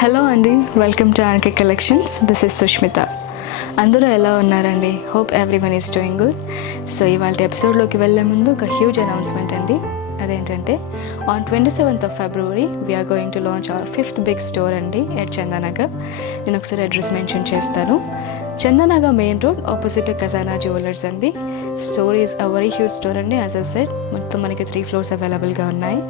Hello అండి, welcome to RK collections. This is Sushmita. అందరూ ఎలా ఉన్నారండి? Hope everyone is doing good. So ఇవాళ ఎపిసోడ్లోకి వెళ్ళే ముందు ఒక హ్యూజ్ అనౌన్స్మెంట్ అండి. అదేంటంటే on 27th of February we are going to launch our 5th big store అండి ఎట్ చందానగర్. నేను ఒకసారి అడ్రస్ మెన్షన్ చేస్తాను. Chandanagar main road opposite Khazana jewellers అండి. Store is a very huge store అండి. యాజ్ అ సెడ్ మొత్తం మనకి 3 floors అవైలబుల్గా ఉన్నాయి.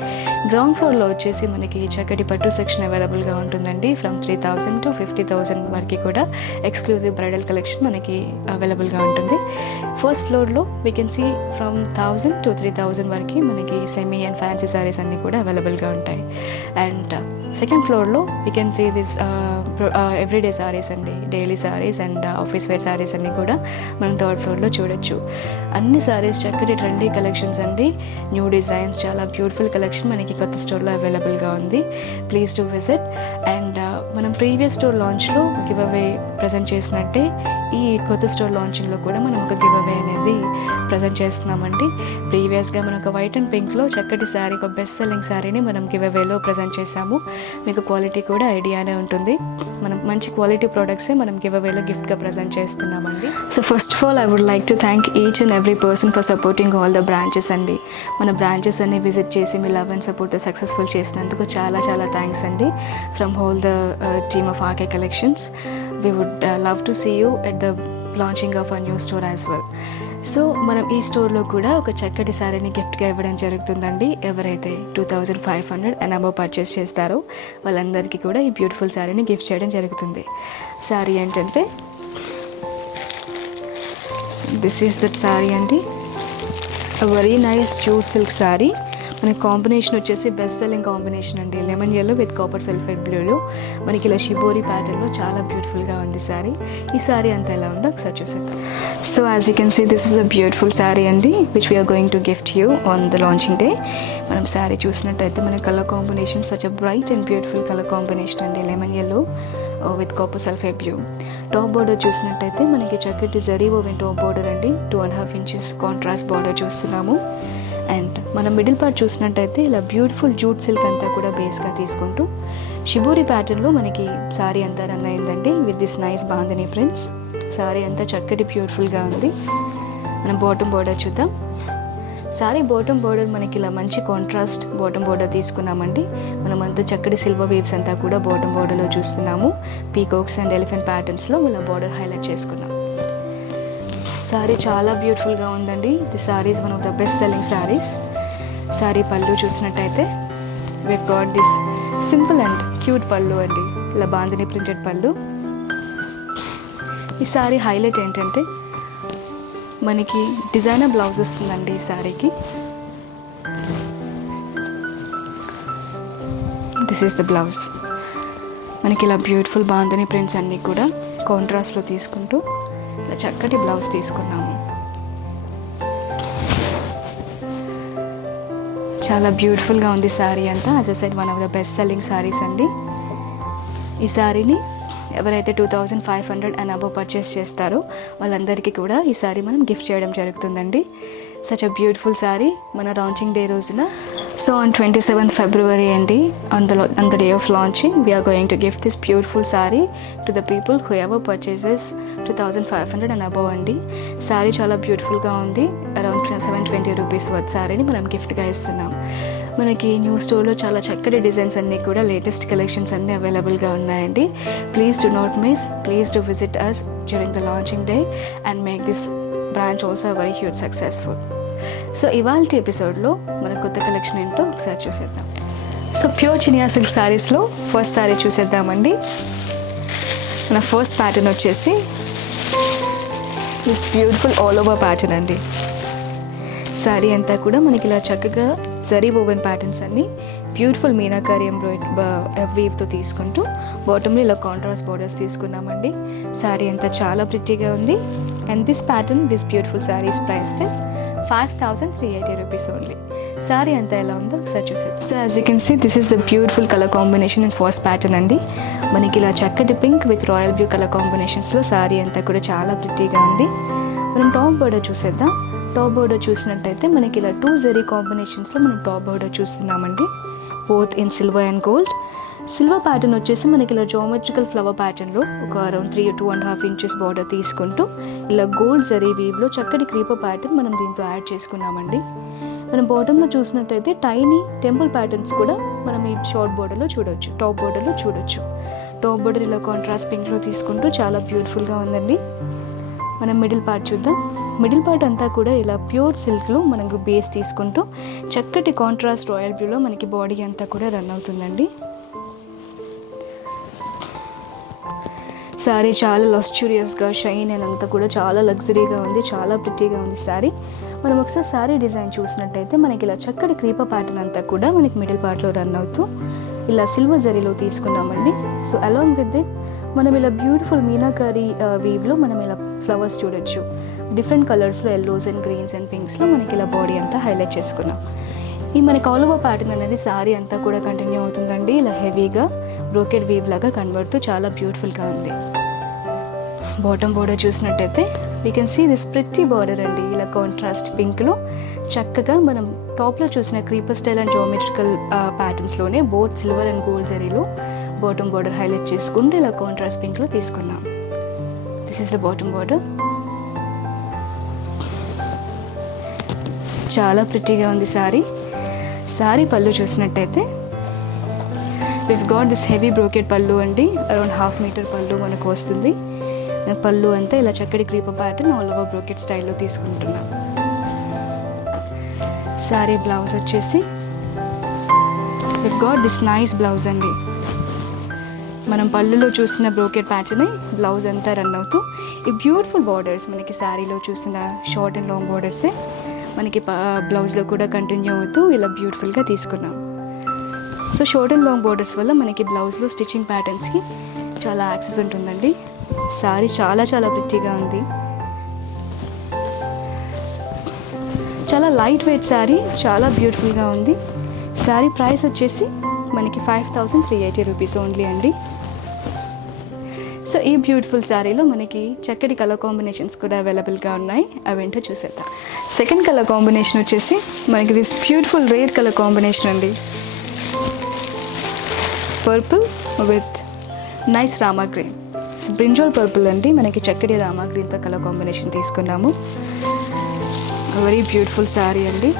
గ్రౌండ్ ఫ్లోర్లో వచ్చేసి మనకి చక్కటి పట్టు సెక్షన్ అవైలబుల్గా ఉంటుందండి. ఫ్రమ్ 3,000 to 50,000 వరకు కూడా ఎక్స్క్లూజివ్ బ్రైడల్ కలెక్షన్ మనకి అవైలబుల్గా ఉంటుంది. ఫస్ట్ ఫ్లోర్లో we can see from 1,000 to 3,000 వరకు మనకి సెమీ అండ్ ఫ్యాన్సీ సారీస్ అన్నీ కూడా అవైలబుల్గా ఉంటాయి. అండ్ సెకండ్ ఫ్లోర్లో we can see this everyday saris అండి, daily saris and office wear saris అన్నీ కూడా మనం థర్డ్ ఫ్లోర్లో చూడొచ్చు. అన్ని సారీస్ చక్కటి ట్రెండీ కలెక్షన్స్ అండి, న్యూ డిజైన్స్, చాలా బ్యూటిఫుల్ కలెక్షన్ మనకి కొత్త స్టోర్లో అవైలబుల్గా ఉంది. Please to visit. అండ్ మనం ప్రీవియస్ స్టోర్ లాంచ్లో గివ్ అవే ప్రజెంట్ చేసినట్టే ఈ కొత్త స్టోర్ లాంచింగ్లో కూడా మనం ఒక గివ్ అవే అనేది ప్రజెంట్ చేస్తున్నామండి. ప్రీవియస్గా మనం ఒక వైట్ అండ్ పింక్లో చక్కటి శారీ, ఒక బెస్ట్ సెల్లింగ్ శారీని మనం గివ్ అవేలో ప్రజెంట్ చేశాము. మీకు క్వాలిటీ కూడా ఐడియానే ఉంటుంది. మనం మంచి క్వాలిటీ ప్రోడక్ట్సే మనం గివ్ అవేలో గిఫ్ట్గా ప్రజెంట్ చేస్తున్నామండి. So first of all I would like to thank each and every person for supporting all the branches అండి. మన బ్రాంచెస్ అన్ని విజిట్ చేసి మీ లవ్ అండ్ సపోర్ట్తో సక్సెస్ఫుల్ చేసినందుకు చాలా చాలా థ్యాంక్స్ అండి. From whole the team of RK collections. We would love to see you at the launching of a new store as well. So మనం ఈ స్టోర్లో కూడా ఒక చక్కటి శారీని గిఫ్ట్గా ఇవ్వడం జరుగుతుందండి. ఎవరైతే 2,500 అండ్ అబవ్ పర్చేస్ చేస్తారో వాళ్ళందరికీ కూడా ఈ బ్యూటిఫుల్ శారీని గిఫ్ట్ చేయడం జరుగుతుంది. శారీ ఏంటంటే దిస్ ఈస్ దట్ శారీ అండి. Very nice jute silk sari. మనకి కాంబినేషన్ వచ్చేసి బెస్ట్ సెల్లింగ్ కాంబినేషన్ అండి. Lemon yellow with copper sulphate బ్లూలో మనకి ఇలా షిబోరి ప్యాటర్న్లో చాలా బ్యూటిఫుల్గా ఉంది శారీ. ఈ శారీ అంతా ఎలా ఉందో ఒకసారి చూసేద్దాం. So as you can see this is a beautiful sari అండి which we are going to gift you on the launching day. మనం శారీ చూసినట్టయితే మన colour combination such a bright and beautiful colour combination అండి. Lemon yellow with copper sulphate blue. Top border చూసినట్టయితే మనకి చక్కటి zari oven top border అండి. 2.5 inches contrast border చూస్తున్నాము. And మనం మిడిల్ పార్ట్ చూసినట్టయితే ఇలా బ్యూటిఫుల్ జూట్ సిల్క్ అంతా కూడా బేస్గా తీసుకుంటూ షిబోరి ప్యాటర్న్లో మనకి శారీ అంతా రన్ అయిందండి with this nice bandhani prints. Sari అంతా చక్కటి బ్యూటిఫుల్గా ఉంది. మనం బాటమ్ బోర్డర్ చూద్దాం. శారీ బాటమ్ బోర్డర్ మనకి ఇలా మంచి కాంట్రాస్ట్ బాటమ్ బోర్డర్ తీసుకున్నామండి. మనం అంతా చక్కటి సిల్వర్ వేవ్స్ అంతా కూడా బాటమ్ బోర్డర్లో చూస్తున్నాము. పీకాక్స్ అండ్ ఎలిఫెంట్ ప్యాటర్న్స్లో ఇలా బార్డర్ హైలైట్ చేసుకున్నాం. శారీ చాలా బ్యూటిఫుల్గా ఉందండి. The sari is one of the best selling saris. Sari pallu చూసినట్టయితే we've got this simple and cute pallu అండి, ఇలా బాందిని ప్రింటెడ్ పళ్ళు. ఈ శారీ హైలైట్ ఏంటంటే మనకి డిజైనర్ బ్లౌజ్ వస్తుందండి ఈ శారీకి. This is the blouse. మనకి ఇలా బ్యూటిఫుల్ బాందిని ప్రింట్స్ అన్నీ కూడా కాంట్రాస్ట్లో తీసుకుంటూ ఇలా చక్కటి బ్లౌజ్ తీసుకున్నాము. చాలా బ్యూటిఫుల్గా ఉంది శారీ అంతా. As I said one of the best selling saris అండి. ఈ శారీని ఎవరైతే 2,500 అండ్ అబవ్ పర్చేస్ చేస్తారో వాళ్ళందరికీ కూడా ఈ శారీ మనం గిఫ్ట్ చేయడం జరుగుతుందండి. సచ్ అ బ్యూటిఫుల్ శారీ మన లాంచింగ్ డే రోజున. సో ఆన్ 27th February అండి, on the day of launching we are going to give this beautiful saree to the people whoever purchases 2,500 and above అండి. శారీ చాలా బ్యూటిఫుల్గా ఉంది. అరౌండ్ 720 రూపీస్ వర్త్ శారీని మనం గిఫ్ట్గా ఇస్తున్నాం. మనకి న్యూ స్టోర్లో చాలా చక్కటి డిజైన్స్ అన్నీ కూడా లేటెస్ట్ కలెక్షన్స్ అన్నీ అవైలబుల్గా ఉన్నాయండి. Please do not miss. Please do visit us during the launching day and make this branch also very huge successful. So ఇవాళ ఎపిసోడ్లో మన కొత్త కలెక్షన్ ఏంటో ఒకసారి చూసేద్దాం. సో ప్యూర్ చినియా సిల్క్ శారీస్లో ఫస్ట్ శారీ చూసేద్దామండి. మన ఫస్ట్ ప్యాటర్న్ వచ్చేసి this beautiful all over pattern అండి. శారీ అంతా కూడా మనకి ఇలా చక్కగా జరీ ఓవెన్ ప్యాటర్న్స్ అన్ని బ్యూటిఫుల్ మీనాకారి వీవ్తో తీసుకుంటూ బాటంలో ఇలా కాంట్రాస్ట్ బోర్డర్స్ తీసుకున్నామండి. శారీ అంతా చాలా ప్రిటీగా ఉంది. And this pattern, this beautiful sari is priced 5,380 rupees only. Sari అంతా ఎలా ఉందో ఒకసారి చూసేది. So as you can see this is the beautiful colour combination in first pattern అండి. మనకి ఇలా చక్కటి pink with royal blue colour కాంబినేషన్స్లో శారీ అంతా కూడా చాలా ప్రిటీగా ఉంది. మనం టాప్ బోర్డర్ చూసేద్దాం. టాప్ బోర్డర్ చూసినట్టయితే మనకి ఇలా 2 జరీ కాంబినేషన్స్లో మనం టాప్ బోర్డర్ చూస్తున్నామండి. Both in silver and gold. Silver pattern వచ్చేసి మనకి ఇలా జామెట్రికల్ ఫ్లవర్ ప్యాటర్న్లో ఒక అరౌండ్ 3-2.5 ఇంచెస్ బార్డర్ తీసుకుంటూ ఇలా గోల్డ్ జరీ వీవ్లో చక్కటి క్రీపర్ ప్యాటర్న్ మనం దీంతో యాడ్ చేసుకున్నామండి. మనం బాటంలో చూసినట్టయితే టైనీ టెంపుల్ ప్యాటర్న్స్ కూడా మనం ఈ షార్ట్ బార్డర్లో చూడొచ్చు, టాప్ బార్డర్లో చూడొచ్చు. టాప్ బార్డర్ ఇలా కాంట్రాస్ట్ పింక్లో తీసుకుంటూ చాలా బ్యూటిఫుల్గా ఉందండి. మనం మిడిల్ పార్ట్ చూద్దాం. మిడిల్ పార్ట్ అంతా కూడా ఇలా ప్యూర్ సిల్క్లో మనకు బేస్ తీసుకుంటూ చక్కటి కాంట్రాస్ట్ రాయల్ బ్లూలో మనకి బాడీ అంతా కూడా రన్ అవుతుందండి. శారీ చాలా లక్స్యూరియస్గా షైన్ అండ్ అంతా కూడా చాలా లగ్జరీగా ఉంది, చాలా ప్రిటీగా ఉంది శారీ. మనం ఒకసారి శారీ డిజైన్ చూసినట్టయితే మనకి ఇలా చక్కటి క్రీపర్ ప్యాటర్న్ అంతా కూడా మనకి మిడిల్ పార్ట్లో రన్ అవుతూ ఇలా సిల్వర్ జరీలో తీసుకున్నామండి. సో అలాంగ్ విత్ ఇట్ మనం ఇలా బ్యూటిఫుల్ మీనాకారి వీవ్లో మనం ఇలా ఫ్లవర్స్ చూడొచ్చు. డిఫరెంట్ కలర్స్లో ఎల్లోస్ అండ్ గ్రీన్స్ అండ్ పింక్స్లో మనకి ఇలా బాడీ అంతా హైలైట్ చేసుకున్నాం. ఈ మనకి ఆల్ ఓవర్ ప్యాటర్న్ అనేది శారీ అంతా కూడా కంటిన్యూ అవుతుందండి. ఇలా హెవీగా బ్రోకెడ్ వీవ్ లాగా కన్వర్ట్ చాలా బ్యూటిఫుల్గా ఉంది. బాటమ్ బోర్డర్ చూసినట్టయితే we can see this pretty border అండి. ఇలా కాంట్రాస్ట్ పింక్లో చక్కగా మనం టాప్లో చూసిన క్రీపర్ స్టైల్ అండ్ జోమెట్రికల్ ప్యాటర్న్స్లోనే బోత్ సిల్వర్ అండ్ గోల్డ్ జరీలో బాటమ్ బార్డర్ హైలైట్ చేసుకుంటూ ఇలా కాంట్రాస్ట్ పింక్లో తీసుకున్నాం. This is the bottom border. చాలా ప్రిట్టీగా ఉంది శారీ. శారీ పళ్ళు చూసినట్టయితే we've got this heavy brocade pallu అండి. అరౌండ్ 1/2 మీటర్ పళ్ళు మనకు వస్తుంది. పళ్ళు అంతా ఇలా చక్కటి creeper pattern all over brocade స్టైల్లో తీసుకుంటున్నాం. శారీ బ్లౌజ్ వచ్చేసి వివ్ గాట్ దిస్ నైస్ బ్లౌజ్ అండి. మనం పళ్ళులో చూసిన బ్రోకెడ్ ప్యాటర్న్ బ్లౌజ్ అంతా రన్ అవుతూ ఈ బ్యూటిఫుల్ బార్డర్స్ మనకి శారీలో చూసిన షార్ట్ అండ్ లాంగ్ బార్డర్సే మనకి బ్లౌజ్లో కూడా కంటిన్యూ అవుతూ ఇలా బ్యూటిఫుల్గా తీసుకున్నాం. So short and long borders వల్ల మనకి బ్లౌజ్లో స్టిచ్చింగ్ ప్యాటర్న్స్కి చాలా యాక్సెస్ ఉంటుందండి. శారీ చాలా చాలా ప్రిట్టీగా ఉంది. చాలా లైట్ వెయిట్ శారీ, చాలా బ్యూటిఫుల్గా ఉంది. శారీ ప్రైస్ వచ్చేసి మనకి 5,380 రూపీస్ ఓన్లీ అండి. సో ఈ బ్యూటిఫుల్ శారీలో మనకి చక్కటి కలర్ కాంబినేషన్స్ కూడా అవైలబుల్గా ఉన్నాయి. అవేంటో చూసేద్దాం. సెకండ్ కలర్ కాంబినేషన్ వచ్చేసి మనకి this beautiful rare colour combination అండి. Purple with nice Rama green. Brinjal purple అండి. మనకి చక్కటి రామా గ్రీన్తో కలర్ కాంబినేషన్ తీసుకున్నాము. వెరీ బ్యూటిఫుల్ శారీ అండి.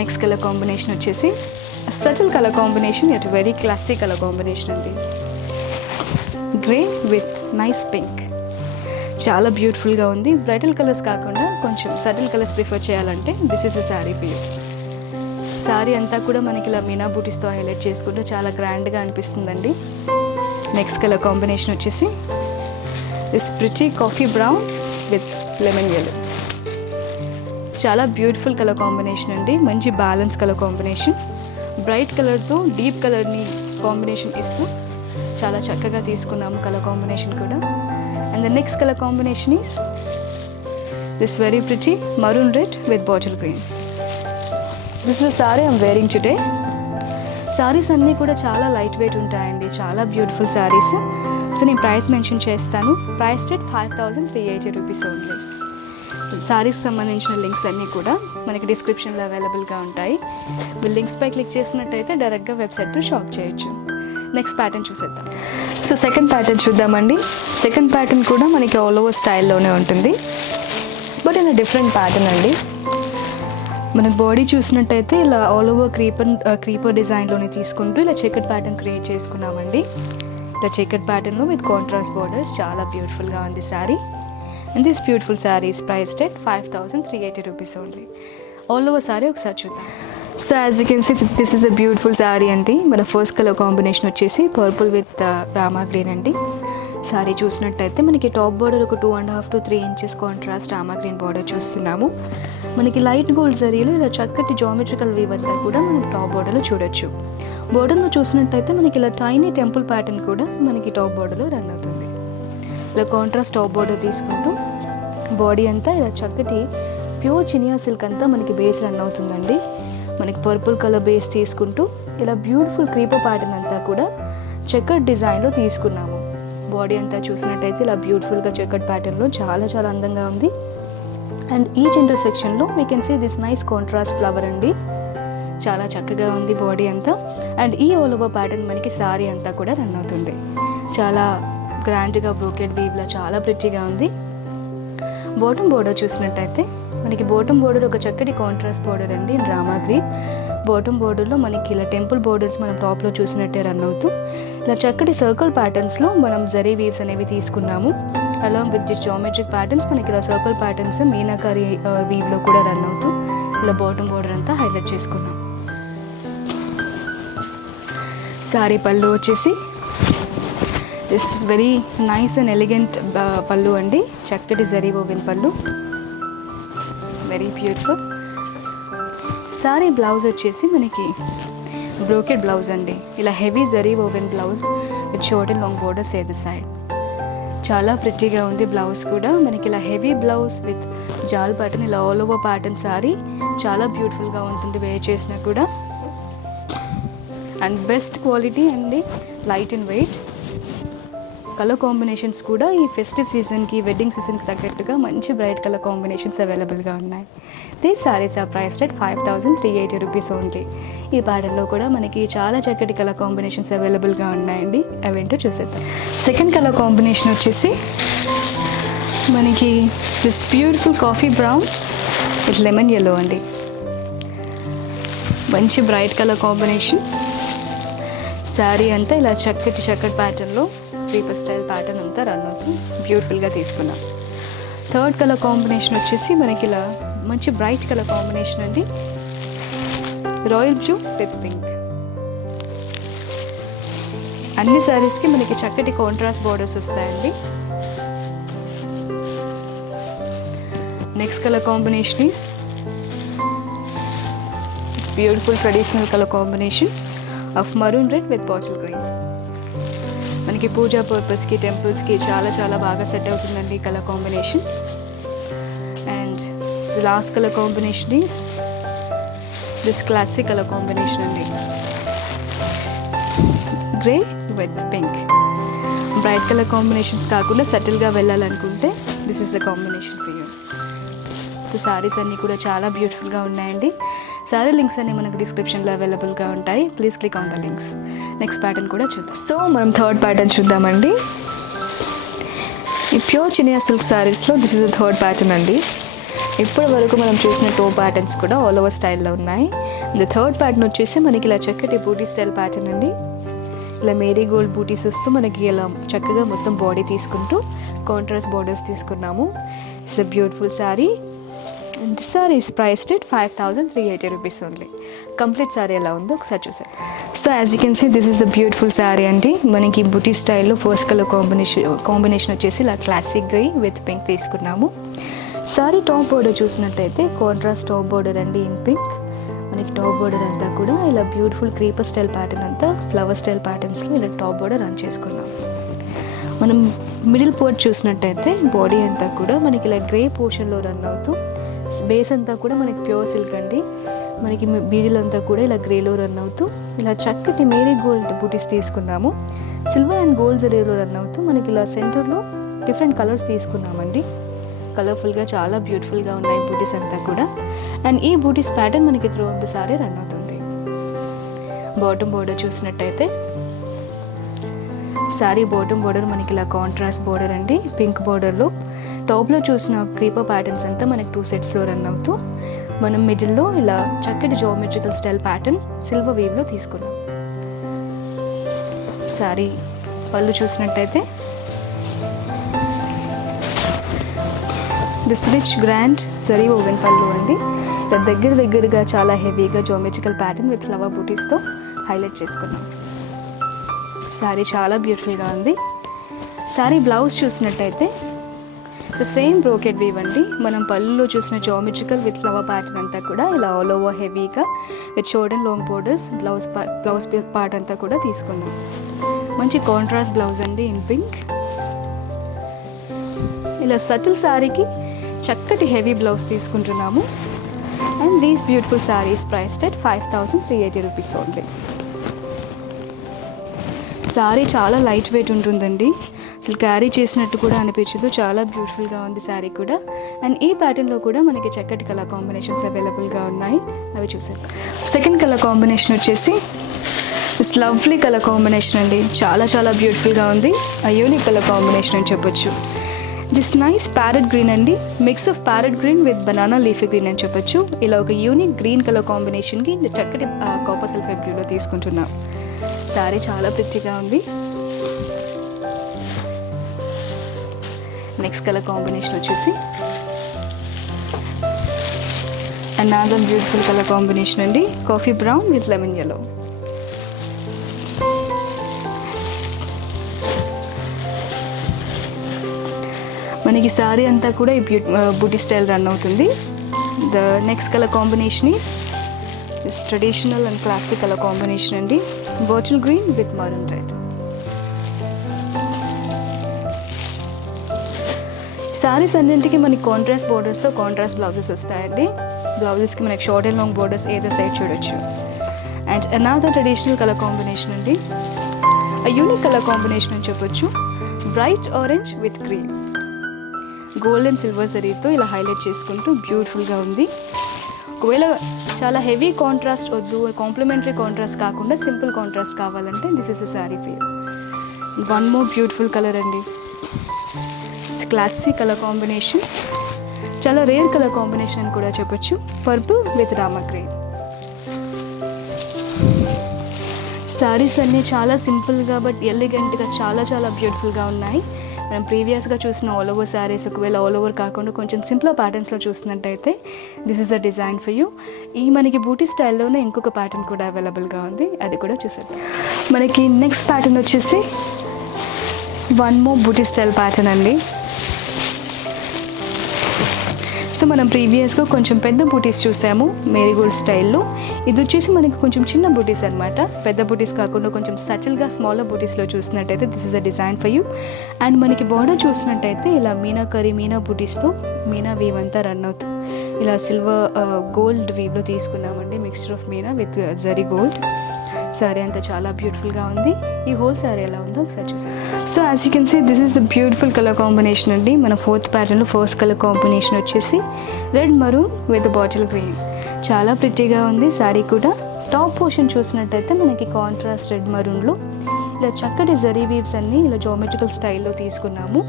నెక్స్ట్ కలర్ కాంబినేషన్ వచ్చేసి subtle colour combination, it very classic colour combination అండి. Grey with nice pink. చాలా బ్యూటిఫుల్గా ఉంది. బ్రైటల్ కలర్స్ కాకుండా కొంచెం సటిల్ కలర్స్ ప్రిఫర్ చేయాలంటే this is a sari for you. Sari అంతా కూడా మనకి ఇలా మీనా బూటీస్తో హైలైట్ చేసుకుంటూ చాలా గ్రాండ్గా అనిపిస్తుందండి. నెక్స్ట్ కలర్ కాంబినేషన్ వచ్చేసి this pretty coffee brown with lemon yellow. చాలా బ్యూటిఫుల్ కలర్ కాంబినేషన్ అండి. మంచి బ్యాలెన్స్ కలర్ కాంబినేషన్. బ్రైట్ కలర్తో డీప్ కలర్ని కాంబినేషన్ ఇస్తూ చాలా చక్కగా తీసుకున్నాము కలర్ కాంబినేషన్ కూడా. And the next colour combination is this very pretty maroon red with bottle green. This is sorry I'm wearing today. Saris అన్నీ కూడా చాలా లైట్ వెయిట్ ఉంటాయండి, చాలా బ్యూటిఫుల్ సారీస్. సో నేను ప్రైస్ మెన్షన్ చేస్తాను. Price date 5,380 rupees only. Saris సంబంధించిన links అన్నీ కూడా మనకి డిస్క్రిప్షన్లో అవైలబుల్గా ఉంటాయి. మీరు లింక్స్పై క్లిక్ చేసినట్టయితే డైరెక్ట్గా వెబ్సైట్ త్రూ షాప్ చేయొచ్చు. నెక్స్ట్ ప్యాటర్న్ చూసేద్దాం. సో సెకండ్ ప్యాటర్న్ చూద్దామండి. సెకండ్ ప్యాటర్న్ కూడా మనకి ఆల్ ఓవర్ స్టైల్లోనే ఉంటుంది, బట్ ఇన్ డిఫరెంట్ ప్యాటర్న్ అండి. మనకు బాడీ చూసినట్టయితే ఇలా ఆల్ ఓవర్ క్రీపర్ డిజైన్లోనే తీసుకుంటూ ఇలా చెక్కడ్ ప్యాటర్న్ క్రియేట్ చేసుకున్నామండి. ఇలా చెక్కడ్ ప్యాటర్న్లో విత్ కాంట్రాస్ట్ బార్డర్స్. చాలా బ్యూటిఫుల్గా ఉంది శారీ. And this beautiful sari is priced at 5,380 rupees only. All over sari ఒకసారి చూద్దాం. So as you can see this is the beautiful sari అండి. మన ఫస్ట్ కలర్ కాంబినేషన్ వచ్చేసి పర్పుల్ విత్ రామా గ్రీన్ అండి. శారీ చూసినట్టయితే మనకి టాప్ బార్డర్ ఒక 2.5 to 3 inches contrast Rama green border చూస్తున్నాము. మనకి లైట్ గోల్డ్ జరీలో ఇలా చక్కటి జామెట్రికల్ వీవ్ అంతా కూడా మనం టాప్ బార్డర్లో చూడొచ్చు. బార్డర్లో చూసినట్టయితే మనకి ఇలా టైనీ టెంపుల్ ప్యాటర్న్ కూడా మనకి టాప్ బార్డర్లో రన్ అవుతుంది. ఇలా కాంట్రాస్ట్ టాప్ బార్డర్ తీసుకుంటూ బాడీ అంతా ఇలా చక్కటి ప్యూర్ చినియా సిల్క్ అంతా మనకి బేస్ రన్ అవుతుందండి. మనకి పర్పుల్ కలర్ బేస్ తీసుకుంటూ ఇలా బ్యూటిఫుల్ క్రీపర్ ప్యాటర్న్ అంతా కూడా చెక్కడ్ డిజైన్లో తీసుకున్నాము. బాడీ అంతా చూసినట్టయితే ఇలా బ్యూటిఫుల్గా చెక్కడ్ ప్యాటర్న్లో చాలా చాలా అందంగా ఉంది. అండ్ ఈచ్ ఇంటర్సెక్షన్లో we can see this nice contrast flower అండి. చాలా చక్కగా ఉంది బాడీ అంతా. అండ్ ఈ ఆల్ ఓవర్ ప్యాటర్న్ మనకి సారీ అంతా కూడా రన్ అవుతుంది. చాలా గ్రాండ్గా బ్రోకెడ్ వీవ్లో చాలా ప్రిటీగా ఉంది. బాటమ్ బోర్డర్ చూసినట్టయితే మనకి బాటమ్ బోర్డర్ ఒక చక్కటి కాంట్రాస్ట్ బోర్డర్ అండి, డ్రామా గ్రీన్. బాటమ్ బోర్డర్లో మనకి ఇలా టెంపుల్ బోర్డర్స్ మనం టాప్లో చూసినట్టే రన్ అవుతూ ఇలా చక్కటి సర్కిల్ ప్యాటర్న్స్లో మనం జరీ వీవ్స్ అనేవి తీసుకున్నాము. Along with this geometric patterns మనకి ఇలా సర్కిల్ ప్యాటర్న్స్ మీనాకారి వీవ్లో కూడా రన్ అవుతూ ఇలా బాటమ్ బోర్డర్ అంతా హైలైట్ చేసుకున్నాం. సారీ పళ్ళు వచ్చేసి this very nice and elegant pallu అండి, చక్కటి zari woven pallu, very beautiful. Sari blouse వచ్చేసి మనకి బ్రోకెడ్ బ్లౌజ్ అండి, ఇలా heavy zari woven blouse with short and long borders at the side. చాలా ప్రిటీగా ఉంది బ్లౌజ్ కూడా. మనకి ఇలా heavy blouse with jaal pattern, ఇలా ఆల్ ఓవర్ ప్యాటర్న్ సారీ చాలా బ్యూటిఫుల్గా ఉంటుంది వేర్ చేసినా కూడా. అండ్ బెస్ట్ క్వాలిటీ అండి, light and weight. Colour combinations కూడా ఈ ఫెస్టివ్ సీజన్కి, వెడ్డింగ్ సీజన్కి తగ్గట్టుగా మంచి బ్రైట్ కలర్ కాంబినేషన్స్ అవైలబుల్గా ఉన్నాయి. These saris are priced at 5,380 rupees only. ఈ ప్యాటర్న్లో కూడా మనకి చాలా చక్కటి కలర్ కాంబినేషన్స్ అవైలబుల్గా ఉన్నాయండి, అవేంటో చూసేద్దాం. సెకండ్ కలర్ కాంబినేషన్ వచ్చేసి మనకి this beautiful coffee brown with lemon yellow అండి, మంచి బ్రైట్ కలర్ కాంబినేషన్. శారీ అంతా ఇలా చక్కటి ప్యాటర్న్లో క్రీపర్ స్టైల్ ప్యాటర్న్ అంతా రన్ అవుతుంది, బ్యూటిఫుల్గా తీసుకున్నాం. థర్డ్ కలర్ కాంబినేషన్ వచ్చేసి మనకి ఇలా మంచి బ్రైట్ కలర్ కాంబినేషన్ అండి, రాయల్ బ్లూ విత్ పింక్. అన్ని శారీస్కి మనకి చక్కటి కాంట్రాస్ట్ బార్డర్స్ వస్తాయండి. Next colour combination is this beautiful traditional colour combination of maroon red with bottle green. మనకి పూజా పర్పస్కి, టెంపుల్స్కి చాలా బాగా సెట్ అవుతుందండి ఈ colour combination. And the last colour combination is this classic colour combination అండి, grey with pink. Bright colour combinations కాకుండా సటిల్గా వెళ్ళాలనుకుంటే this is the combination for you. So saris అన్నీ కూడా చాలా బ్యూటిఫుల్గా ఉన్నాయండి. సారీ లింక్స్ అన్నీ మనకు డిస్క్రిప్షన్లో అవైలబుల్గా ఉంటాయి, please click on the links. Next pattern కూడా చూద్దాం. సో మనం థర్డ్ ప్యాటర్న్ చూద్దామండి. ఈ ప్యూర్ చినియా సిల్క్ సారీస్లో this is the third pattern అండి. ఇప్పటి వరకు మనం చూసిన 2 ప్యాటర్న్స్ కూడా ఆల్ ఓవర్ స్టైల్లో ఉన్నాయి. ద థర్డ్ ప్యాటర్న్ వచ్చేసి మనకి ఇలా చక్కటి బూటీ స్టైల్ ప్యాటర్న్ అండి, ఇలా మేరీ గోల్డ్ బూటీస్ వస్తూ మనకి ఇలా చక్కగా మొత్తం బాడీ తీసుకుంటూ కాంట్రాస్ట్ బార్డర్స్ తీసుకున్నాము. It's a beautiful sari. And this sari is priced at 5,380 rupees only. Complete sari ఎలా ఉందో ఒకసారి చూసారు. So as you can see this is the beautiful sari అండి. మనకి బుటీ స్టైల్లో ఫస్ట్ కలర్ కాంబినేషన్ వచ్చేసి ఇలా క్లాసిక్ గ్రే విత్ పింక్ తీసుకున్నాము. సారీ టాప్ బోర్డర్ చూసినట్టయితే కాంట్రాస్ట్ టాప్ బోర్డర్ అండి ఇన్ పింక్. మనకి టాప్ బోర్డర్ అంతా కూడా ఇలా బ్యూటిఫుల్ క్రీపర్ స్టైల్ ప్యాటర్న్ అంతా ఫ్లవర్ స్టైల్ ప్యాటర్న్స్లో ఇలా టాప్ బోర్డర్ రన్ చేసుకున్నాం. మనం మిడిల్ పోర్ట్ చూసినట్టయితే బాడీ అంతా కూడా మనకి ఇలా గ్రే పోర్షన్లో రన్ అవుతూ, బేస్ అంతా కూడా మనకి ప్యూర్ సిల్క్ అండి. మనకి బీడిల్ అంతా కూడా ఇలా గ్రేలో రన్ అవుతూ ఇలా చక్కటి మేరీ గోల్డ్ బూటీస్ తీసుకున్నాము. సిల్వర్ అండ్ గోల్డ్ జరీలో రన్ అవుతూ మనకి ఇలా సెంటర్లో డిఫరెంట్ కలర్స్ తీసుకున్నామండి. కలర్ఫుల్గా చాలా బ్యూటిఫుల్గా ఉన్నాయి బూటీస్ అంతా కూడా. అండ్ ఈ బూటీస్ ప్యాటర్న్ మనకి through out the sorry run అవుతుంది. బాటమ్ బోర్డర్ చూసినట్టయితే సారీ బాటమ్ బోర్డర్ మనకి ఇలా కాంట్రాస్ట్ బోర్డర్ అండి, పింక్ బోర్డర్లో. టాప్లో చూసిన క్రీపర్ ప్యాటర్న్స్ అంతా మనకి 2 సెట్స్లో రన్ అవుతూ మనం మిడిల్లో ఇలా చక్కటి జామెట్రికల్ స్టైల్ ప్యాటర్న్ సిల్వర్ వేవ్లో తీసుకున్నాం. సారీ పళ్ళు చూసినట్టయితే this rich grand zari woven pallu అండి. ఇలా దగ్గరగా చాలా హెవీగా జామెట్రికల్ ప్యాటర్న్ విత్ ఫ్లవర్ బూటీస్తో హైలైట్ చేసుకున్నాం. సారీ చాలా బ్యూటిఫుల్గా ఉంది. సారీ బ్లౌజ్ చూసినట్టయితే ద సేమ్ బ్రోకెడ్ వీవ్ అండి. మనం పళ్ళులో చూసిన జామెట్రికల్ విత్ ఫ్లవర్ ప్యాటర్న్ అంతా కూడా ఇలా ఆల్ ఓవర్ హెవీగా with short and long borders blouse part అంతా కూడా తీసుకున్నాం. మంచి కాంట్రాస్ట్ బ్లౌజ్ అండి ఇన్ పింక్. ఇలా సటిల్ సారీకి చక్కటి హెవీ బ్లౌజ్ తీసుకుంటున్నాము. And these beautiful saris priced at 5,380 rupees only. Sari చాలా లైట్ వెయిట్ ఉంటుందండి, అసలు క్యారీ చేసినట్టు కూడా అనిపించదు. చాలా బ్యూటిఫుల్గా ఉంది శారీ కూడా. అండ్ ఈ ప్యాటర్న్లో కూడా మనకి చక్కటి కలర్ కాంబినేషన్స్ అవైలబుల్గా ఉన్నాయి, అవి చూసాం. సెకండ్ కలర్ కాంబినేషన్ వచ్చేసి దిస్ లవ్లీ కలర్ కాంబినేషన్ అండి, చాలా చాలా బ్యూటిఫుల్గా ఉంది. ఆ యూనిక్ కలర్ కాంబినేషన్ అని చెప్పొచ్చు. దిస్ నైస్ ప్యారెట్ గ్రీన్ అండి, mix of parrot green with banana leafy green అని చెప్పొచ్చు. ఇలా ఒక యూనిక్ గ్రీన్ కలర్ కాంబినేషన్కి చక్కటి కాపర్ సల్ఫేట్ బ్లూలో తీసుకుంటున్నాం. శారీ చాలా ప్రిట్టిగా ఉంది. నెక్స్ట్ కలర్ కాంబినేషన్ వచ్చేసి అనదర్ బ్యూటిఫుల్ కలర్ కాంబినేషన్ అండి, coffee brown with lemon yellow. మనకి శారీ అంతా కూడా ఈ బూటీ స్టైల్ రన్ అవుతుంది. The next colour combination is this traditional and classic colour combination అండి, bottle green with maroon red. Saris అన్నింటికి మనకి కాంట్రాస్ట్ బోర్డర్స్తో కాంట్రాస్ట్ బ్లౌజెస్ వస్తాయండి. బ్లౌజెస్కి మనకి షార్ట్ అండ్ లాంగ్ బోర్డర్స్ ఏదో సైడ్ చూడొచ్చు. And another traditional colour combination అండి, ఆ యూనిక్ కలర్ కాంబినేషన్ అని చెప్పొచ్చు. Bright orange with green, gold and silver జరీతో ఇలా హైలైట్ చేసుకుంటూ బ్యూటిఫుల్గా ఉంది. ఒకవేళ చాలా హెవీ కాంట్రాస్ట్ వద్దు, కాంప్లిమెంటరీ కాంట్రాస్ట్ కాకుండా సింపుల్ కాంట్రాస్ట్ కావాలంటే this is a sari for you. One more beautiful colour అండి, క్లాసిక్ కలర్ కాంబినేషన్, చాలా రేర్ కలర్ కాంబినేషన్ అని కూడా చెప్పొచ్చు. Purple with Rama green. Saris అన్నీ చాలా సింపుల్గా బట్ ఎలిగెంట్గా చాలా చాలా బ్యూటిఫుల్గా ఉన్నాయి. మనం ప్రీవియస్గా చూసిన ఆల్ ఓవర్ శారీస్ ఒకవేళ ఆల్ ఓవర్ కాకుండా కొంచెం సింపుల్ ప్యాటర్న్స్లో చూసినట్టయితే this is a design for you. ఈ మనకి బూటీ స్టైల్లోనే ఇంకొక ప్యాటర్న్ కూడా అవైలబుల్గా ఉంది, అది కూడా చూసేద్దాం. మనకి నెక్స్ట్ ప్యాటర్న్ వచ్చేసి వన్ మోర్ బూటీ స్టైల్ ప్యాటర్న్ అండి. సో మనం ప్రీవియస్గా కొంచెం పెద్ద బూటీస్ చూసాము మేరీగోల్డ్ స్టైల్లో. ఇది వచ్చేసి మనకి కొంచెం చిన్న బూటీస్ అనమాట, పెద్ద బూటీస్ కాకుండా కొంచెం సటిల్గా స్మాలర్ బూటీస్లో చూసినట్టయితే this is a design for you. And మనకి బార్డర్ చూసినట్టయితే ఇలా మీనా బూటీస్తో మీనా వీవ్ అంతా రన్ అవుతూ ఇలా సిల్వర్ గోల్డ్ వీవ్లో తీసుకున్నామండి, mixture of Meena with zari gold. Sari అంతా చాలా బ్యూటిఫుల్గా ఉంది. ఈ హోల్ శారీ ఎలా ఉందో ఒకసారి చూసాం. So as you can see this is the beautiful colour combination అండి. మన ఫోర్త్ ప్యాటర్న్లో ఫస్ట్ కలర్ కాంబినేషన్ వచ్చేసి red maroon with bottle green, చాలా ప్రిట్టిగా ఉంది శారీ కూడా. టాప్ పోర్షన్ చూసినట్టయితే మనకి కాంట్రాస్ట్ రెడ్ మరూన్లో ఇలా చక్కటి జరీ వీవ్స్ అన్నీ ఇలా జామెట్రికల్ స్టైల్లో తీసుకున్నాము.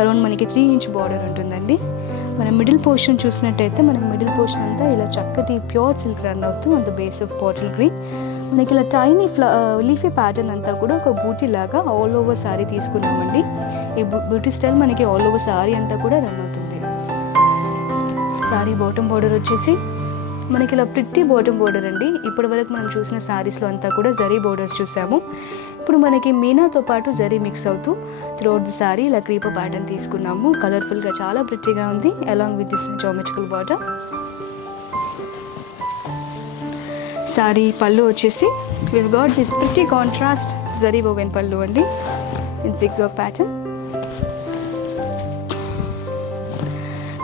అరౌండ్ మనకి 3 ఇంచ్ బార్డర్ ఉంటుందండి. మనం మిడిల్ పోర్షన్ చూసినట్టయితే మనకి మిడిల్ పోర్షన్ అంతా ఇలా చక్కటి ప్యూర్ సిల్క్ రన్ అవుతూ on the base of bottle green మనకి ఇలా టైనీ లీఫీ ప్యాటర్న్ అంతా కూడా ఒక బూటీ లాగా ఆల్ ఓవర్ శారీ తీసుకున్నామండి. ఈ బూటీ స్టైల్ మనకి ఆల్ ఓవర్ శారీ అంతా కూడా రన్ అవుతుంది. శారీ బాటమ్ బార్డర్ వచ్చేసి మనకి ఇలా ప్రిట్టి బాటమ్ బార్డర్ అండి. ఇప్పటి వరకు మనం చూసిన శారీస్లో అంతా కూడా జరీ బార్డర్స్ చూసాము. ఇప్పుడు మనకి మీనాతో పాటు జరీ మిక్స్ అవుతూ త్రూఅవుట్ ది శారీ ఇలా క్రీపర్ ప్యాటర్న్ తీసుకున్నాము. కలర్ఫుల్గా చాలా ప్రిట్టిగా ఉంది along with this geometrical border. Sari పళ్ళు వచ్చేసి we've got this pretty contrast zari woven pallu andi in zigzag pattern.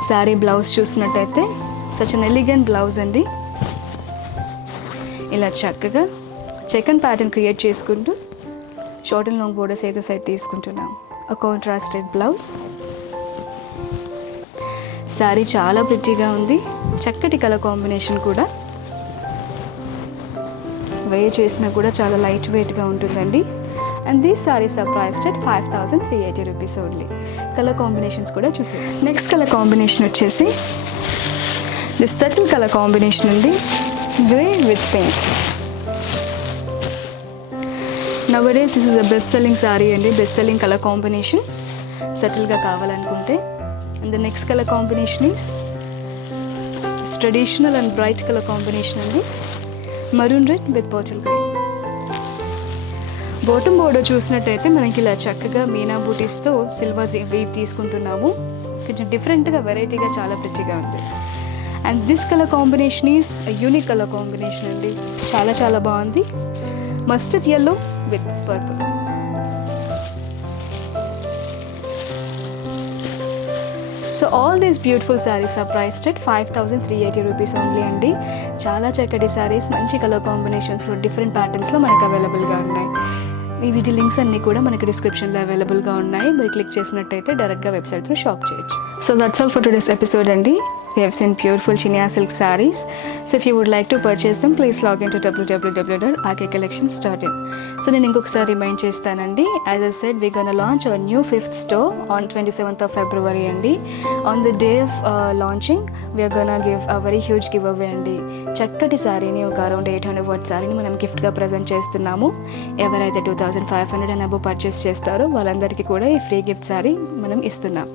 Sari blouse చూసినట్టయితే such an elegant blouse అండి. ఇలా చక్కగా చెకన్ ప్యాటర్న్ క్రియేట్ చేసుకుంటూ షార్ట్ అండ్ లాంగ్ బోర్డర్స్ అయితే సైడ్ తీసుకుంటున్నాం. a contrasted blouse. శారీ చాలా ప్రిట్టిగా ఉంది, చక్కటి కలర్ కాంబినేషన్ కూడా. వేర్ చేసినా కూడా చాలా లైట్ వెయిట్గా ఉంటుందండి. And these saris are priced at 5,380 rupees only. Colour combinations కూడా చూసాం. నెక్స్ట్ కలర్ కాంబినేషన్ వచ్చేసి దిస్ సటిల్ కలర్ కాంబినేషన్ అండి, grey with pink. Nowadays this is a best selling sari అండి, బెస్ట్ సెల్లింగ్ కలర్ కాంబినేషన్ సటిల్గా కావాలనుకుంటే. And the next colour combination is traditional and bright colour combination అండి, maroon red with bottle green. Bottom border చూసినట్టయితే మనకి ఇలా చక్కగా Meena బూటీస్తో silver weave తీసుకుంటున్నాము. కొంచెం డిఫరెంట్గా వెరైటీగా చాలా ప్రిట్టిగా ఉంది. And this colour combination is unique colour combination అండి, చాలా చాలా బాగుంది. Mustard yellow with purple. So all these beautiful saris are priced at 5,380 rupees only అండి. చాలా చక్కటి శారీస్ మంచి కలర్ కాంబినేషన్స్లో డిఫరెంట్ ప్యాటర్న్స్లో మనకు అవైలబుల్గా ఉన్నాయి. వీటి లింక్స్ అన్నీ కూడా మనకి డిస్క్రిప్షన్లో అవైలబుల్గా ఉన్నాయి. మీరు క్లిక్ చేసినట్టయితే డైరెక్ట్గా వెబ్సైట్ త్రూ షాప్ చేయొచ్చు. So that's all for today's episode అండి. We have seen beautiful Chinia silk sarees. So if you would like to purchase them, please log into www.rkcollections.in. So నేను ఇంకొకసారి రిమైండ్ చేస్తానండి. As I said, we're gonna launch our new 5th store on 27th of February అండి. On the day of launching, we are gonna give a very huge giveaway అండి. చక్కటి సారీని ఒక around 800 what సారీని మనం గిఫ్ట్గా present చేస్తున్నాము. ఎవరైతే 2500 and above purchase చేస్తారో వాళ్ళందరికీ కూడా ఈ ఫ్రీ గిఫ్ట్ సారీ మనం ఇస్తున్నాం.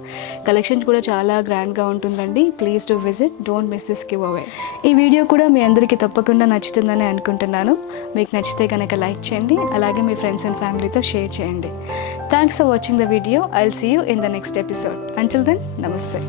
కలెక్షన్ కూడా చాలా గ్రాండ్గా ఉంటుందండి. Please to visit, don't miss this give away. ఈ వీడియో కూడా మీ అందరికీ తప్పకుండా నచ్చుతుందని అనుకుంటున్నాను. మీకు నచ్చితే కనుక లైక్ చేయండి, అలాగే మీ ఫ్రెండ్స్ అండ్ ఫ్యామిలీతో షేర్ చేయండి. Thanks for watching the video. I will see you in the next episode. Until then, నమస్తే.